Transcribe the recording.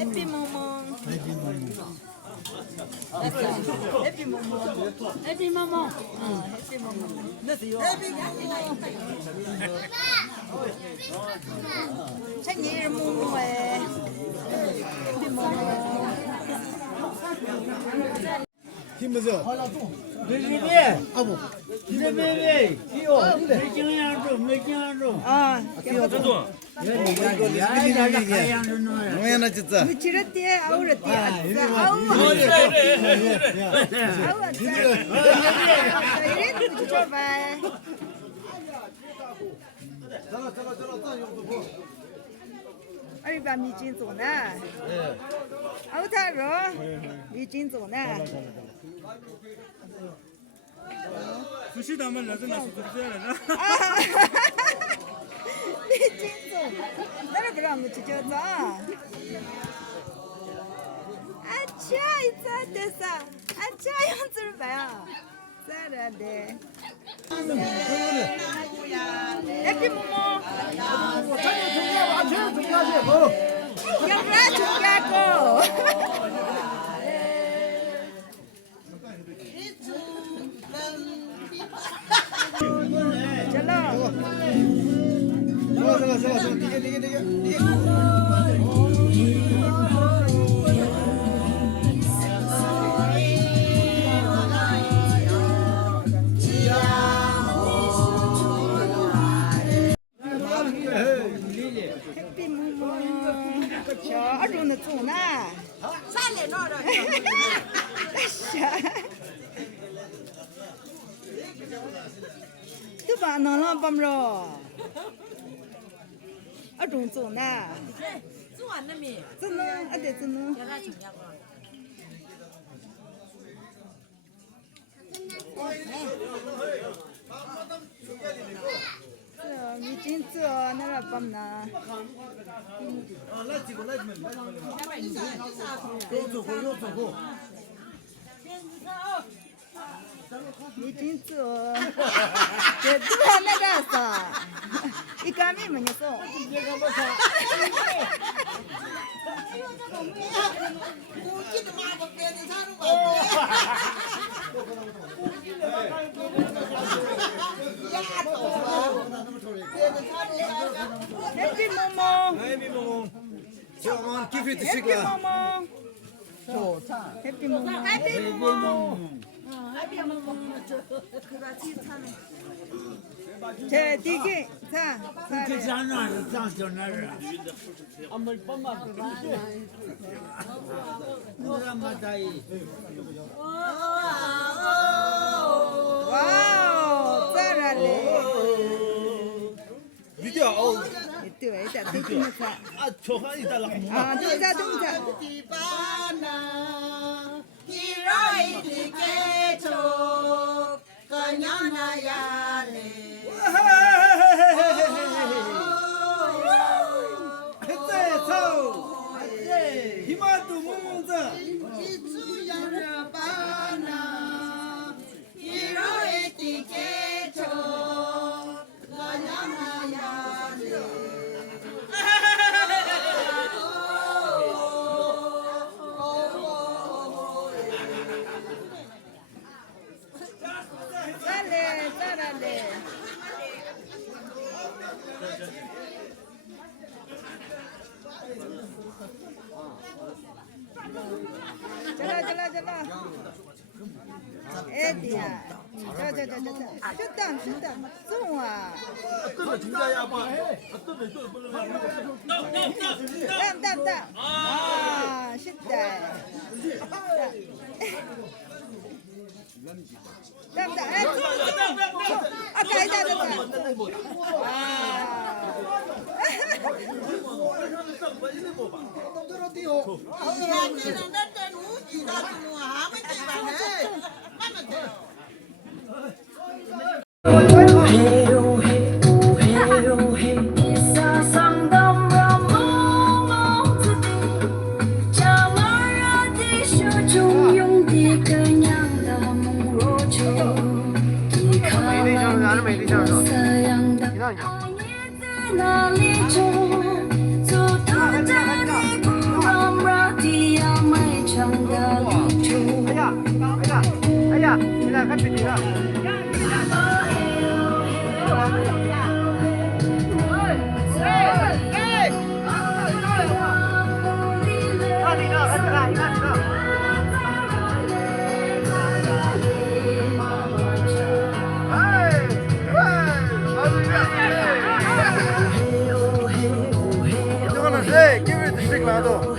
해피 모몽. 해피 모몽. 해피 모몽. 해피 모몽. 해피 모몽. 생일 모몽에. 해피 모몽. 힘내서. 베이비, 아부. 베이비, 귀여워. 몇 개나 줘. 아, 뭐야 진짜. 미치랬대, 아우랬대, 아우. 아우, 이래 붙여봐.二百米斤走呢，奥塔罗，米斤走呢。不是他们来这那是不是来着？米斤走，那是不让我去叫早。啊，吃一次的啥？啊，吃样子吧呀，咋了的？Happy 모모. 양라 중요하고. 좋아. 되게. Happy 모모. 저 아루는 좋나? 살래 너를. 또 봐, 너는 밤로. 아루 좋나? 좋아하는 좋나? 어때 좋나? 미진주 나라 밤나. 미진주. 제대로 나가서. 이 감이 뭐냐고? 해피 모모. Hey Mimo. Come on, give it to 해피 Sigla. 모모. 해피 모모. 해피 모모. 자, 디기. 자, 괜찮아, 괜찮아. 한번 뻔만. 누라마다이. 와우, 잘하네. 비디오. itu dah tu 자. 아, 저가 이따라. 아, 동자. 희망도 몽몽자. 잘하네. 잘라. 에디야. 자. 슈다. 송아. 땀. 아, 슈다. 땀. 아까 이다. sayang dah hanya terlalu jauh, so tak jadi ku ramai. Hey, give it a stick, Lado.